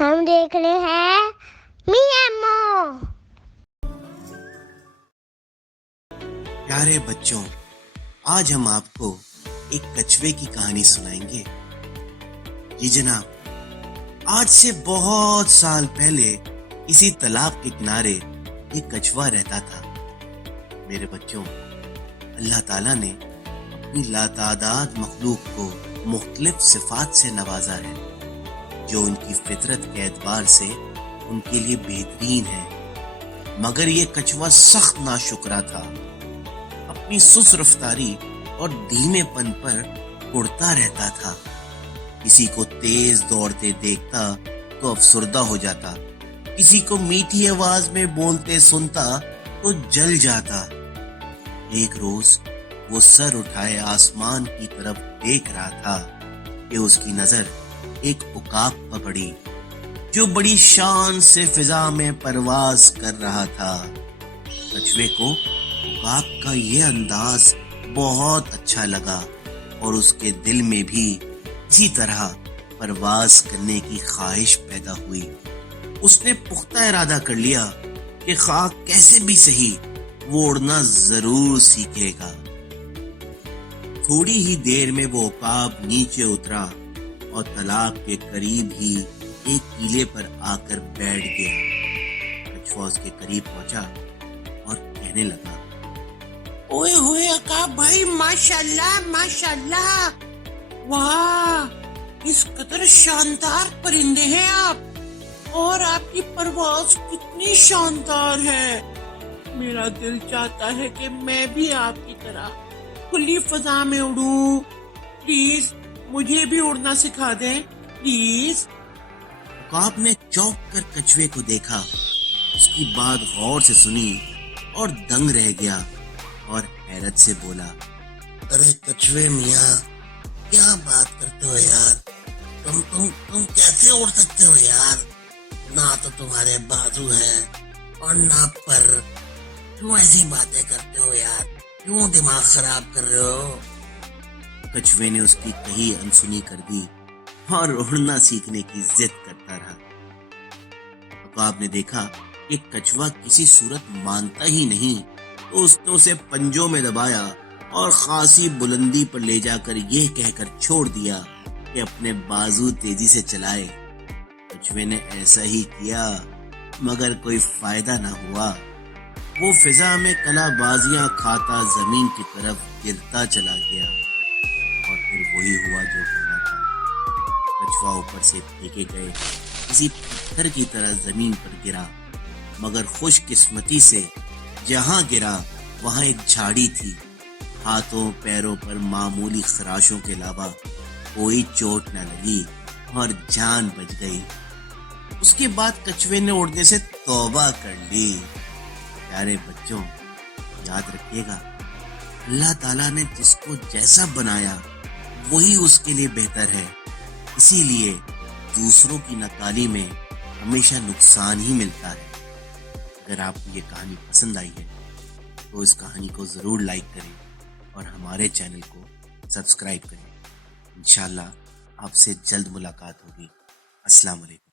हम देख रहे हैं मियामो। प्यारे बच्चों, आज हम आपको एक कछुए की कहानी सुनाएंगे। जी जनाब, आज से बहुत साल पहले किसी तालाब के किनारे एक कछुआ रहता था। मेरे बच्चों, अल्लाह ताला ने अपनी लातादाद मखलूक को मुख्तलिफ सिफात से नवाजा है जो उनकी फितरत के एतबार से उनके लिए बेहतरीन है। मगर ये कछुआ सख्त नाशुक्रा था। अपनी सुस्त रफ्तारी और धीमेपन पर उड़ता रहता था। किसी को तेज दौड़ते देखता तो अफसुर्दा हो जाता, किसी को मीठी आवाज में बोलते सुनता तो जल जाता। एक रोज वो सर उठाए आसमान की तरफ देख रहा था कि उसकी नजर एक उकाब पर पड़ी जो बड़ी शान से फिजा में परवाज कर रहा था। कछुए को उकाब का ये अंदाज बहुत अच्छा लगा और उसके दिल में भी इसी तरह परवाज करने की ख्वाहिश पैदा हुई। उसने पुख्ता इरादा कर लिया कि खाक कैसे भी सही वो उड़ना जरूर सीखेगा। थोड़ी ही देर में वो उकाब नीचे उतरा और तालाब के करीब ही एक कीले पर आकर बैठ गया। कछुआ उसके करीब पहुंचा और कहने लगा, ओए होए अकाब भाई, माशाल्लाह माशाल्लाह, वाह, इस कदर शानदार परिंदे हैं आप और आपकी परवाज कितनी शानदार है। मेरा दिल चाहता है कि मैं भी आपकी तरह खुली फजा में उड़ूं। प्लीज मुझे भी उड़ना सिखा दें, प्लीज। उकाब ने चौंक कर कछुए को देखा, उसकी बात गौर से सुनी और दंग रह गया और हैरत से बोला, अरे कछुए मियाँ, क्या बात करते हो यार? तुम कैसे उड़ सकते हो यार? ना तो तुम्हारे बाजू हैं और ना पर। क्यों ऐसी बातें करते हो यार? क्यों दिमाग खराब कर रहे हो? कछुए ने उसकी कही अनसुनी कर दी और उड़ना सीखने की जिद करता रहा। उकाब ने देखा कि कछुआ किसी सूरत मानता ही नहीं तो उसने उसे पंजों में दबाया और खासी बुलंदी पर ले जाकर यह कहकर छोड़ दिया कि अपने बाजू तेजी से चलाए। कछुए ने ऐसा ही किया मगर कोई फायदा ना हुआ। वो फिजा में कलाबाजियां खाता जमीन की तरफ गिरता चला गया और फिर वही हुआ जो होना था। कछुआ ऊपर से फेंके गए किसी पत्थर की तरह जमीन पर गिरा, मगर खुशकिस्मती से जहां गिरा वहां एक झाड़ी थी। हाथों पैरों पर मामूली खराशों के अलावा कोई चोट न लगी और जान बच गई। उसके बाद कछुए ने उड़ने से तौबा कर ली। प्यारे बच्चों, याद रखिएगा, अल्लाह ताला ने जिसको जैसा बनाया वही उसके लिए बेहतर है। इसीलिए दूसरों की नकाली में हमेशा नुकसान ही मिलता है। अगर आपको ये कहानी पसंद आई है तो इस कहानी को जरूर लाइक करें और हमारे चैनल को सब्सक्राइब करें। इंशाल्लाह आपसे जल्द मुलाकात होगी। अस्सलाम वालेकुम।